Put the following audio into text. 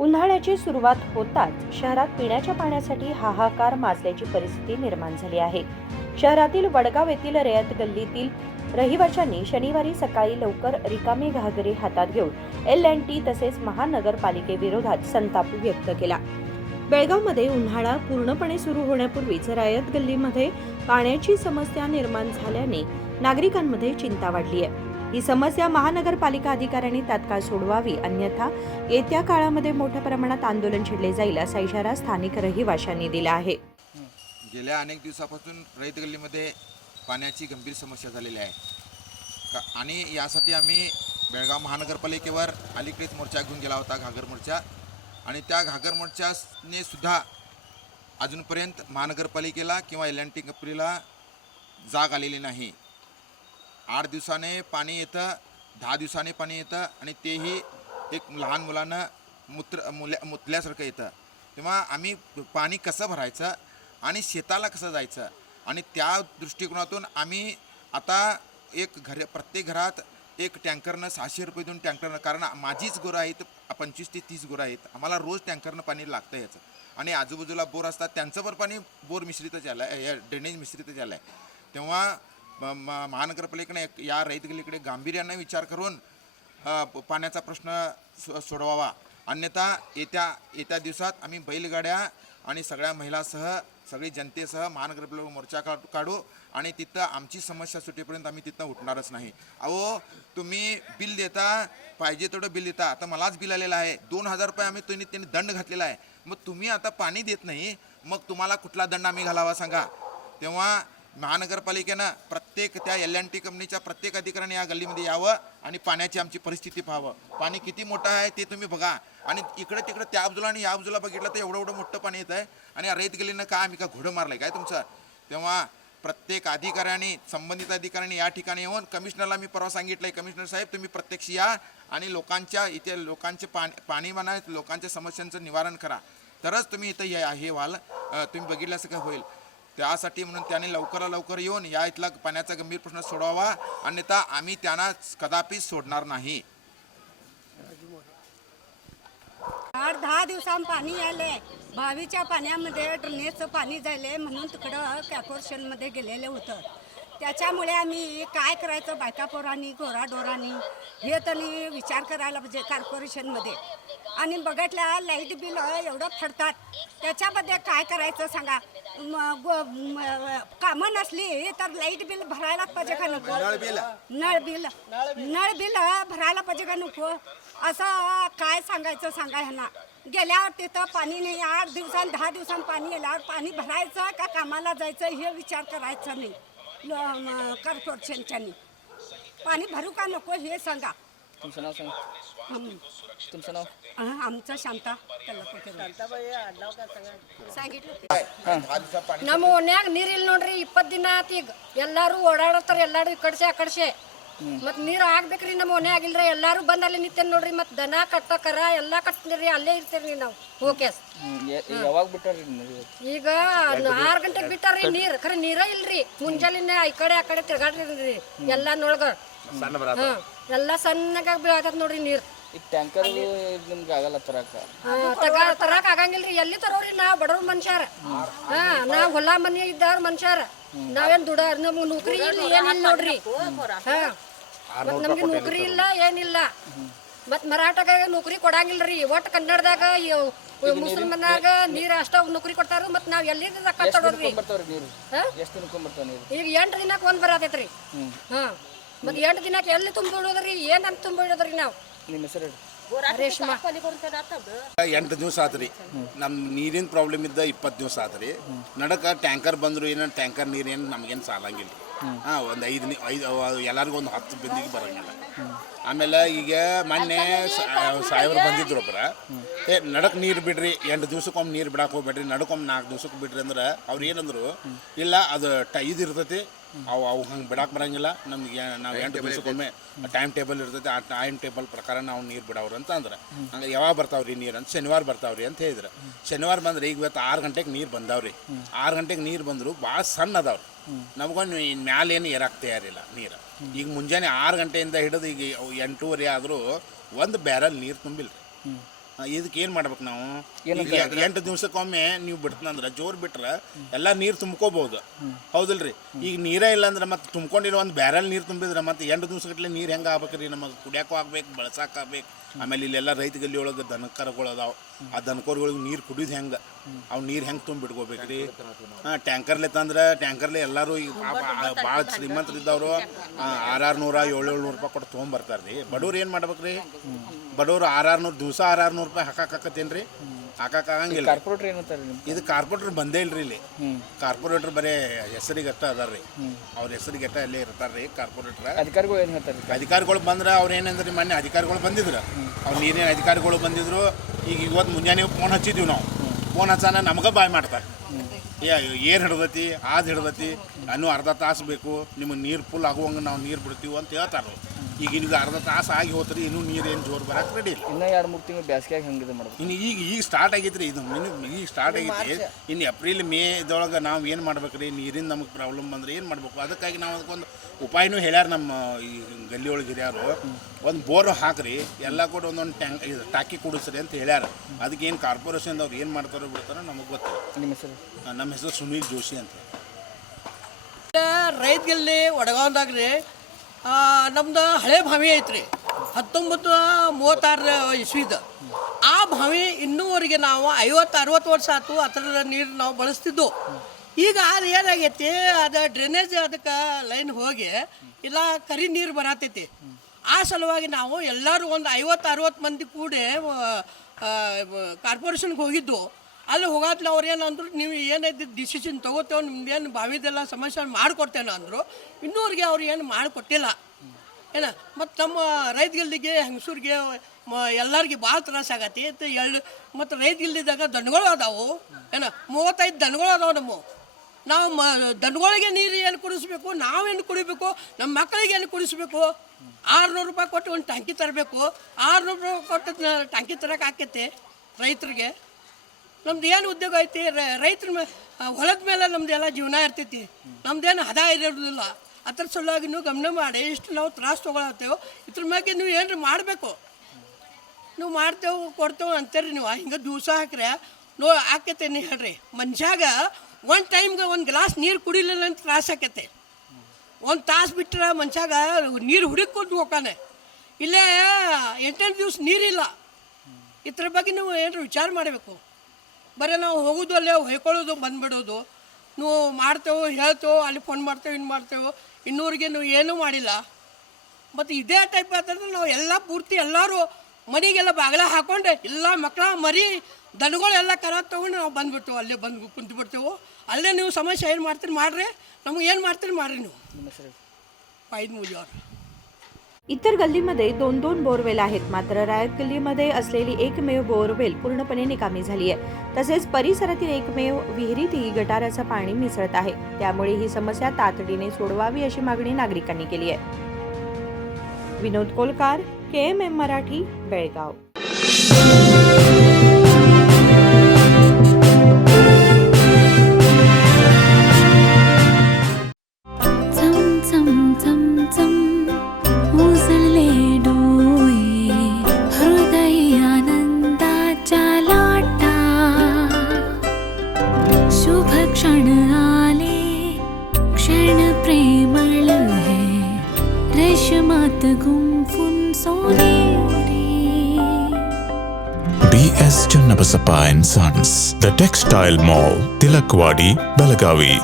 उन्हाळ्याची सुरुवात होताच शहरात पिण्याच्या पाण्यासाठी हाहाकार माजल्याची परिस्थिती निर्माण झाली आहे. शहरातील वडगाव येथील रयत गल्लीतील रहिवाशांनी शनिवारी सकाळी लवकर रिकामे घागरे हातात घेऊन L&T तसेच महानगरपालिकेविरोधात संताप व्यक्त केला. बेळगावमध्ये उन्हाळा पूर्णपणे सुरू होण्यापूर्वीच रयत गल्लीमध्ये पाण्याची समस्या निर्माण झाल्याने नागरिकांमध्ये चिंता वाढली आहे. ही समस्या महानगरपालिका अधिकाऱ्यांनी तात्काळ सोडवावी, अन्यथा येत्या काळामध्ये मोठ्या प्रमाणात आंदोलन छेडले जाईल असा इशारा स्थानिक रहिवाशांनी दिला आहे. गेल्या अनेक दिवसापासून रयत गल्लीमध्ये पाण्याची गंभीर समस्या झालेली आहे आणि यासाठी आम्ही बेळगाव महानगरपालिकेवर अलीकडेच मोर्चा घेऊन गेला होता, घागर मोर्चा. आणि त्या घागर मोर्चाने सुद्धा अजूनपर्यंत महानगरपालिकेला किंवा L&T कंपनीला जाग आलेली नाही. 8 दिवसाने पाणी येतं, 10 दिवसाने पाणी येतं आणि तेही एक लहान मुलांना मुतल्यासारखं येतं. तेव्हा आम्ही पाणी कसं भरायचं आणि शेताला कसं जायचं, आणि त्या दृष्टिकोनातून आम्ही आता प्रत्येक घरात एक टँकरनं 600 रुपये देऊन टँकरनं, कारण माझीच गुरं आहेत, 25 ते 30 गुरं आहेत, आम्हाला रोज टँकरनं पाणी लागतं याचं. आणि आजूबाजूला बोर असतात, त्यांचं पण पाणी बोर मिश्रितच आलं आहे, ड्रेनेज मिश्रितच आलं आहे. तेव्हा महानगरपालिकेने या रयत गल्लीकडे गांभीर्याने विचार करून पाण्याचा प्रश्न सोडवावा, अन्यथा येत्या दिवसात आम्ही बैलगाड्या आणि सगळ्या महिलासह सगळी जनतेसह महानगरपालिका मोर्चा काढू आणि तिथं आमची समस्या सुटेपर्यंत आम्ही तिथं उठणारच नाही. अहो, तुम्ही बिल देता, पाहिजे तेवढं बिल देता. आता मलाच बिल आलेलं आहे, 2000 रुपये आम्ही त्यांनी दंड घातलेला आहे. मग तुम्ही आता पाणी देत नाही, मग तुम्हाला कुठला दंड आम्ही घालावा सांगा. तेव्हा महानगरपालिकेनं त्या L&T कंपनीच्या प्रत्येक अधिकाऱ्याने या गल्लीमध्ये यावं आणि पाण्याची आमची परिस्थिती पाहावं. पाणी किती मोठं आहे ते तुम्ही बघा. आणि इकडे तिकडे त्या बाजूला आणि या बाजूला बघितलं तर एवढं मोठं पाणी येत आहे. आणि रयत गल्लीनं काय आम्ही का घोडं मारलं काय तुमचं? तेव्हा प्रत्येक अधिकाऱ्यांनी, संबंधित अधिकाऱ्यांनी या ठिकाणी येऊन, कमिशनरला मी परवा सांगितलं आहे, कमिशनर साहेब तुम्ही प्रत्यक्ष या आणि लोकांचे पाणी म्हणा, लोकांच्या समस्यांचं निवारण करा, तरच तुम्ही इथं हे व्हाल, तुम्ही बघितल्यास काय होईल. त्यासाठी म्हणून त्याने लवकर येऊन या इथला पाण्याचा गंभीर प्रश्न सोडवावा, अन्यथा आम्ही त्यांना कदापि सोडणार नाही. 8-10 दिवसांनी पाणी आले, बावीच्या पाण्यामध्ये ड्रेनेजचं पाणी जायले म्हणून तिकडं कॉर्पोरेशनमध्ये गेलेलं होतं. त्याच्यामुळे आम्ही काय करायचं, बायका पोरांनी घोराडोरांनी हे त्यांनी विचार करायला पाहिजे कॉर्पोरेशनमध्ये. आणि बघितल्या लाईट बिल एवढं फडतात, त्याच्यामध्ये काय करायचं सांगा. कामं नसली तर लाईट बिल भरायलाच पाहिजे का नको? नळ बिल भरायला पाहिजे का नको? असं काय सांगायचं सांगा ह्यांना. गेल्यावर तिथं पाणी नाही, 8 दिवसांनी 10 दिवसांनी पाणी येल्यावर पाणी भरायचं का कामाला जायचं हे विचार करायचं नाही. कॉर्पोरेशनच्यानी पाणी भरू का नको हे सांगा. तुमचं नाव सांगा. तुमचं नाव? आमचं शांता सांगितलं. ನಮ್ಮ ಓಣ್ಯಾಗ ನೀರಿಲ್ಲ ನೋಡ್ರಿ. 20 ದಿನ ಆತ. ಈಗ ಎಲ್ಲಾರು ಓಡಾಡತ್ತಾರ, ಎಲ್ಲಾರು ಈ ಕಡೆ ಮತ್ ನೀರು ಆಗ್ಬೇಕ್ರಿ. ನಮ್ಮ ಓಣ್ಯಾಗ ಆಗಿಲ್ರಿ, ಎಲ್ಲಾರು ಬಂದ್ ಅಲ್ಲಿ ನಿಂತೇನ್ ನೋಡ್ರಿ. ಮತ್ ದನ ಕಟ್ಟ ಎಲ್ಲ ಕಟ್ತೀರಿ, ಅಲ್ಲೇ ಇರ್ತೀರಿ ನಾವು. ಓಕೆ, ಯಾವಾಗ ಬಿಟ್ಟಾರಿ? ಈಗ 6 ಗಂಟೆಗೆ ಬಿಟ್ಟಾರ್ರಿ ನೀರ್. ಖರೆ ನೀರ ಇಲ್ರಿ. ಮುಂಜಾಲಿನ ಈ ಕಡೆ ಆ ಕಡೆ ತಿರ್ಗಾಡ್ರಿ ಎಲ್ಲಾ ನೊಳಗ. ಎಲ್ಲ ಸಣ್ಣಗ ಬೀಳಾಕತ್ ನೋಡ್ರಿ ನೀರ್. ಈಗ ಟ್ಯಾಂಕರ್ ನಿಮ್ಗೆ ಆಗಲ್ಲ ತರಾಕ ಆಗಂಗಿಲ್ರಿ. ಎಲ್ಲಿ ತರೋರಿ? ನಾವ್ ಬಡವ್ರ ಮನುಷ್ಯಾರ, ನಾವ್ ಹೊಲ ಮನಿ ಇದ್ದಾರ ಮನುಷ್ಯಾರ. ನಾವೇನ್ ನಮ್ಗೆ ನೌಕರಿ ಇಲ್ಲ, ಏನಿಲ್ಲ ನೋಡ್ರಿ. ಮತ್ ನಮ್ಗೆ ನೌಕರಿ ಇಲ್ಲ, ಏನಿಲ್ಲ. ಮತ್ ಮರಾಠಗ ನೌಕರಿ ಕೊಡಂಗಿಲ್ರಿ. ಒಟ್ಟು ಕನ್ನಡದಾಗ ಮುಸಲ್ಮಾನಾಗ ನೀರ್ ಅಷ್ಟ ನೌಕರಿ ಕೊಡ್ತಾರ. ಮತ್ ನಾವ್ ಎಲ್ಲಿ ರೊಕ್ಕ ತಗೋದ್ರಿ? ಈಗ 8 ದಿನಕ್ಕೆ ಒಂದ್ ಬರತೈತ್ರಿ. ಮತ್ 8 ದಿನಕ್ಕೆ ಎಲ್ಲಿ ತುಂಬಿಡೋದ್ರಿ? ಏನಂತ ತುಂಬಿಡೋದ್ರಿ ನಾವು? ನಿಮ್ಮ ಹೆಸರು? ರೇಷ್ಮಾ. 8 ದಿವಸ ಆತ್ರಿ. ನಮ್ಮ ನೀರಿನ ಪ್ರಾಬ್ಲಮ್ ಇದ್ದ 20 ದಿವಸ ಆತ್ರಿ. ನಡಕ ಟ್ಯಾಂಕರ್ ಬಂದ್ರು ಏನೇನು ಟ್ಯಾಂಕರ್ ನೀರೇನು ನಮಗೇನು ಸಾಲಂಗಿಲ್ಲ. ಒಂದು 5 ಎಲ್ಲರಿಗೂ ಒಂದು 10 ಬಿಂದಿಗೆ ಬರೋಂಗಿಲ್ಲ. ಆಮೇಲೆ ಈಗ ಮೊನ್ನೆ ಸಾಹೇಬ್ರು ಬಂದಿದ್ರು ಒಬ್ಬರ, ನಡಕ್ ನೀರು ಬಿಡ್ರಿ, 8 ದಿವ್ಸಕ್ಕೊಮ್ಮೆ ನೀರು ಬಿಡಕ್ಕೆ ಹೋಗ್ಬೇಡ್ರಿ, ನಡಕ್ಕೊಮ್ಮೆ 4 ದಿವ್ಸಕ್ಕೆ ಬಿಡ್ರಿ ಅಂದ್ರೆ ಅವ್ರು ಏನಂದ್ರು, ಇಲ್ಲ ಅದು ಇದು ಇರ್ತೈತಿ, ಅವು ಹಂಗೆ ಬಿಡಕ್ಕೆ ಬರೋಂಗಿಲ್ಲ, ನಮ್ಗೆ ನಾವು 8 ದಿವ್ಸಕ್ಕೊಮ್ಮೆ ಟೈಮ್ ಟೇಬಲ್ ಇರ್ತೈತಿ, ಆ ಟೈಮ್ ಟೇಬಲ್ ಪ್ರಕಾರ ನಾವು ನೀರು ಬಿಡವ್ರು ಅಂತ ಅಂದ್ರೆ. ಹಂಗೆ ಯಾವಾಗ ಬರ್ತಾವ್ರಿ ನೀರು ಅಂತ? ಶನಿವಾರ ಬರ್ತಾವ್ರಿ ಅಂತ ಹೇಳಿದ್ರು. ಶನಿವಾರ ಬಂದ್ರೆ ಈಗ ಇವತ್ತು 6 ಗಂಟೆಗೆ ನೀರು ಬಂದಾವ್ರಿ. 6 ಗಂಟೆಗೆ ನೀರು ಬಂದರು ಭಾಳ ಸಣ್ಣ ಅದಾವ್ರಿ. ನಮಗೊಂದು ಮ್ಯಾಲೇನು ಏರಕ್ಕೆ ತಯಾರಿಲ್ಲ ನೀರು. ಈಗ ಮುಂಜಾನೆ 6 ಗಂಟೆಯಿಂದ ಹಿಡಿದು ಈಗ 8:30 ಆದರೂ ಒಂದು ಬ್ಯಾರಲ್ ನೀರು ತುಂಬಿಲ್ಲ. ಇದಕ್ಕೆ ಏನು ಮಾಡ್ಬೇಕು ನಾವು? ಏನಂತ ಈಗ 8 ದಿವ್ಸಕ್ಕೊಮ್ಮೆ ನೀವು ಬಿಡ್ತಂದ್ರೆ ಜೋರು ಬಿಟ್ರೆ ಎಲ್ಲ ನೀರು ತುಂಬ್ಕೋಬೋದು, ಹೌದಿಲ್ರಿ? ಈಗ ನೀರೇ ಇಲ್ಲ ಅಂದ್ರೆ ಮತ್ತೆ ತುಂಬ್ಕೊಂಡಿರೋ ಒಂದು ಬ್ಯಾರಲ್ ನೀರು ತುಂಬಿದ್ರೆ ಮತ್ತೆ 8 ದಿವ್ಸಗಟ್ಟಲೆ ನೀರು ಹೆಂಗೆ ಆಗ್ಬೇಕ್ರಿ? ನಮಗೆ ಕುಡಿಯೋಕ್ಕೂ ಆಗ್ಬೇಕು, ಬಳಸಕ್ಕೆ ಆಗ್ಬೇಕು. ಆಮೇಲೆ ಇಲ್ಲೆಲ್ಲ ರೈತ ಗಲ್ಲಿ ಒಳಗೆ ದನಕರುಗಳು ಅದಾವೆ, ಆ ದನಕರುಗಳಿಗೆ ನೀರು ಕುಡಿದು ಹೆಂಗೆ, ಅವು ನೀರು ಹೆಂಗೆ ತುಂಬಿಡ್ಕೋಬೇಕು ರೀ? ಟ್ಯಾಂಕರ್ಲೆ ತಂದ್ರೆ ಟ್ಯಾಂಕರ್ಲೆ ಎಲ್ಲರೂ ಈಗ ಭಾಳ ಶ್ರೀಮಂತರಿದ್ದವರು 600 700 ರೂಪಾಯಿ ಕೊಟ್ಟು ತೊಗೊಂಬರ್ತಾರೆ ರೀ. ಬಡವ್ರು ಏನು ಮಾಡ್ಬೇಕು ರೀ? ಬಡವ್ರು 600 ದಿವಸ 600 ರೂಪಾಯಿ ಹಾಕಾಕತ್ತೇನು ರೀ? ಹಾಕಾಗಂಗಿಲ್ಲ. ಕಾರ್ಪೊರೇಟ್ರ್ ಏನಂತಾರೆ ಇದು ಕಾರ್ಪೊರೇಟ್ರ್ ಬಂದೇ ಇಲ್ರಿ ಇಲ್ಲಿ. ಕಾರ್ಪೊರೇಟ್ರ್ ಬರೀ ಹೆಸರಿಗೆ ಅಷ್ಟ ಅದಾರ ರೀ, ಅವ್ರ ಹೆಸರಿಗೆ ಅಷ್ಟ ಅಲ್ಲೇ ಇರ್ತಾರೆ ರೀ ಕಾರ್ಪೊರೇಟ್ರ. ಅಧಿಕಾರಿಗಳು ಏನು ಹೇಳ್ತಾರೆ? ಅಧಿಕಾರಿಗಳು ಬಂದ್ರೆ ಅವ್ರು ಏನಂದ್ರೆ ಮೊನ್ನೆ ಅಧಿಕಾರಿಗಳು ಬಂದಿದ್ರು, ಅವ್ರು ನೀರಿನ ಅಧಿಕಾರಿಗಳು ಬಂದಿದ್ರು. ಈಗ ಇವತ್ತು ಮುಂಜಾನೆ ಫೋನ್ ಹಚ್ಚಿದ್ದೀವಿ ನಾವು, ಫೋನ್ ಹಚ್ಚಾನ ನಮ್ಗೆ ಬಾಯ್ ಮಾಡ್ತಾರೆ. ಏರ್ ಹಿಡ್ದೈತಿ ಅದು ಹಿಡ್ದೈತಿ, ಇನ್ನೂ ಅರ್ಧ ತಾಸು ಬೇಕು, ನಿಮಗೆ ನೀರು ಫುಲ್ ಆಗುವಂಗೆ ನಾವು ನೀರು ಬಿಡ್ತೀವಿ ಅಂತ ಹೇಳ್ತಾರೆ. ಈಗ ನಿಮ್ಗೆ ಅರ್ಧ ತಾಸು ಆಗಿ ಹೋತ್ರಿ, ಇನ್ನೂ ನೀರು ಏನು ಜೋರು ಬರಕ್ಕೆ ರೆಡಿ ಇಲ್ಲ. ಇನ್ನೂ 2-3 ತಿಂಗಳು ಬೇಸಿಗೆಯಾಗಿ ಹಂಗಿದೆ ಮಾಡ್ಬೇಕು. ಇನ್ನು ಈಗ ಸ್ಟಾರ್ಟ್ ಆಗೈತೆ ರೀ, ಇದು ಈಗ ಸ್ಟಾರ್ಟ್ ಆಗೈತಿ. ಇನ್ನು ಏಪ್ರಿಲ್ ಮೇ ಇದೊಳಗೆ ನಾವು ಏನು ಮಾಡ್ಬೇಕು ರೀ? ನೀರಿನ ನಮಗೆ ಪ್ರಾಬ್ಲಮ್ ಬಂದರೆ ಏನು ಮಾಡಬೇಕು? ಅದಕ್ಕಾಗಿ ನಾವು ಅದಕ್ಕೊಂದು ಉಪಾಯನೂ ಹೇಳ್ಯಾರ ನಮ್ಮ ಈ ಗಲ್ಲಿ ಒಳಗೆ ಹಿರಿಯರು. ಒಂದು ಬೋರ್ ಹಾಕ್ರಿ, ಎಲ್ಲ ಕೂಡ ಒಂದೊಂದು ಟಾಕಿ ಕುಡಿಸ್ರಿ ಅಂತ ಹೇಳ್ಯಾರ. ಅದಕ್ಕೆ ಏನು ಕಾರ್ಪೊರೇಷನ್ದವ್ರು ಏನು ಮಾಡ್ತಾರೋ ಬಿಡ್ತಾರೋ ನಮಗೆ ಗೊತ್ತಿಲ್ಲ. ನಿಮ್ಮ ಹೆಸರು? ನಮ್ಮ ಹೆಸರು ಸುನೀಲ್ ಜೋಶಿ ಅಂತ. ರೈತಗಲ್ಲಿ ವಡಗಾಂವ್ದಾಗ ರೀ ನಮ್ದು ಹಳೆ ಬಾವಿ ಐತ್ರಿ, 1936 ಇಸ್ವಿದ. ಆ ಬಾವಿ ಇನ್ನೂವರೆಗೆ ನಾವು 50-60 ವರ್ಷ ಆಯ್ತು ಅದರ ನೀರು ನಾವು ಬಳಸ್ತಿದ್ದು. ಈಗ ಅದು ಏನಾಗೈತಿ, ಅದು ಡ್ರೈನೇಜ್ ಅದಕ್ಕೆ ಲೈನ್ ಹೋಗಿ ಇಲ್ಲ ಕರಿ ನೀರು ಬರತೈತಿ. ಆ ಸಲುವಾಗಿ ನಾವು ಎಲ್ಲರೂ ಒಂದು 50-60 ಮಂದಿ ಕೂಡಿ ಕಾರ್ಪೊರೇಷನ್ಗೆ ಹೋಗಿದ್ದು. ಅಲ್ಲಿ ಹೋಗಾತ್ಲೆ ಅವ್ರು ಏನಂದ್ರು, ನೀವು ಏನೈತಿ ಡಿಸಿಷನ್ ತೊಗೋತೇವೆ, ನಿಮ್ದೇನು ಬಾವಿದೆಲ್ಲ ಸಮಸ್ಯೆ ಮಾಡಿಕೊಡ್ತೇನೆ ಅಂದರು. ಇನ್ನೂರಿಗೆ ಅವ್ರು ಏನು ಮಾಡಿಕೊಟ್ಟಿಲ್ಲ ಏನ. ಮತ್ತು ನಮ್ಮ ರೈತಗಲ್ಲಿಗೆ ಹೆಂಗಸೂರಿಗೆ ಎಲ್ಲರಿಗೆ ಭಾಳ ತ್ರಾಸ ಆಗತ್ತೆ. ಮತ್ತು ರೈತಗಲ್ಲಿದ್ದಾಗ ದನಗಳು ಅದಾವು ಏನ, 35 ದನಗಳು ಅದಾವೆ ನಾವು ದನಗಳಿಗೆ ನೀರು ಏನು ಕುಡಿಸ್ಬೇಕು, ನಾವೇನು ಕುಡಿಬೇಕು, ನಮ್ಮ ಮಕ್ಕಳಿಗೆ ಏನು ಕುಡಿಸ್ಬೇಕು? 600 ರೂಪಾಯಿ ಕೊಟ್ಟು ಒಂದು ಟ್ಯಾಂಕಿ ತರಬೇಕು. 600 ರೂಪಾಯಿ ಕೊಟ್ಟು ಟ್ಯಾಂಕಿ ತರಕ್ಕೆ ಆಕೈತೆ ರೈತರಿಗೆ? ನಮ್ದು ಏನು ಉದ್ಯೋಗ ಐತಿ? ರೈತರ ಹೊಲದ ಮೇಲೆ ನಮ್ದು ಎಲ್ಲ ಜೀವನ ಇರ್ತೈತಿ, ನಮ್ದೇನು ಹದ ಇರೋದಿಲ್ಲ. ಅದ್ರ ಸಲುವಾಗಿ ನೀವು ಗಮನ ಮಾಡಿ, ಇಷ್ಟು ನಾವು ತ್ರಾಸು ತೊಗೊಳತ್ತೇವೆ. ಇದ್ರ ಮ್ಯಾಗೆ ನೀವು ಏನ್ರಿ ಮಾಡಬೇಕು. ನೀವು ಮಾಡ್ತೇವೆ ಕೊಡ್ತೇವೆ ಅಂತೀರಿ, ನೀವು ಹಿಂಗೆ ದಿವಸ ಹಾಕ್ರೆ ಆಕೈತೇನೆ ಹೇಳ್ರಿ? ಮನುಷ್ಯಾಗ ಒಂದು ಟೈಮ್ಗೆ ಒಂದು ಗ್ಲಾಸ್ ನೀರು ಕುಡಿಲಿಲ್ಲ ಅಂತ ತ್ರಾಸ ಆಕೈತೆ. 1 ತಾಸು ಬಿಟ್ಟರೆ ಮನುಷ್ಯಾಗ ನೀರು ಹುಡುಕೊಂಡು ಹೋಗ್ತಾನೆ. ಇಲ್ಲೇ 8 ದಿವ್ಸ ನೀರಿಲ್ಲ. ಇದ್ರ ಬಗ್ಗೆ ನೀವು ಏನ್ರಿ ವಿಚಾರ ಮಾಡಬೇಕು. ಬರೀ ನಾವು ಹೋಗೋದು ಅಲ್ಲೇ ಹೊಯ್ಕೊಳ್ಳೋದು ಬಂದುಬಿಡೋದು. ನೀವು ಮಾಡ್ತೇವೆ ಹೇಳ್ತೇವೆ, ಅಲ್ಲಿ ಫೋನ್ ಮಾಡ್ತೇವೆ, ಇನ್ನು ಮಾಡ್ತೇವೆ, ಇನ್ನೂರಿಗೆ ನೀವು ಏನೂ ಮಾಡಿಲ್ಲ. ಮತ್ತು ಇದೇ ಟೈಪ್ ಅಂತಂದ್ರೆ ನಾವು ಎಲ್ಲ ಪೂರ್ತಿ ಎಲ್ಲರೂ ಮನೆಗೆಲ್ಲ ಬಾಗಿಲ ಹಾಕ್ಕೊಂಡು ಎಲ್ಲ ಮಕ್ಕಳ ಮರಿ ದನಗಳೆಲ್ಲ ಕರ ತೊಗೊಂಡು ನಾವು ಬಂದುಬಿಡ್ತೇವೆ, ಅಲ್ಲೇ ಬಂದು ಕುಂತು ಬಿಡ್ತೇವೆ. ಅಲ್ಲೇ ನೀವು ಸಮಸ್ಯೆ ಏನು ಮಾಡ್ತೀರಿ ಮಾಡಿರಿ, ನಮಗೆ ಏನು ಮಾಡ್ತೀರಿ ಮಾಡಿರಿ ನೀವು. ನಿಮ್ಮ ಹೆಸರು? पाहिजे मुलीवर. इतर गल्लीमध्ये 2-2 बोरवेल आहेत, मात्र रायत गल्लीमध्ये असलेली एकमेव बोरवेल पूर्णपणे निकामी झाली आहे. तसेच परिसरातील एकमेव विहिरीतही गटाराचं पाणी मिसळत आहे. त्यामुळे ही समस्या तातडीने सोडवावी अशी मागणी नागरिकांनी केली आहे. Vinod Kolkar, KMM Marathi, Belgaum. BS Channabasappa and Sons, The Textile Mall, Tilakwadi, Belagavi.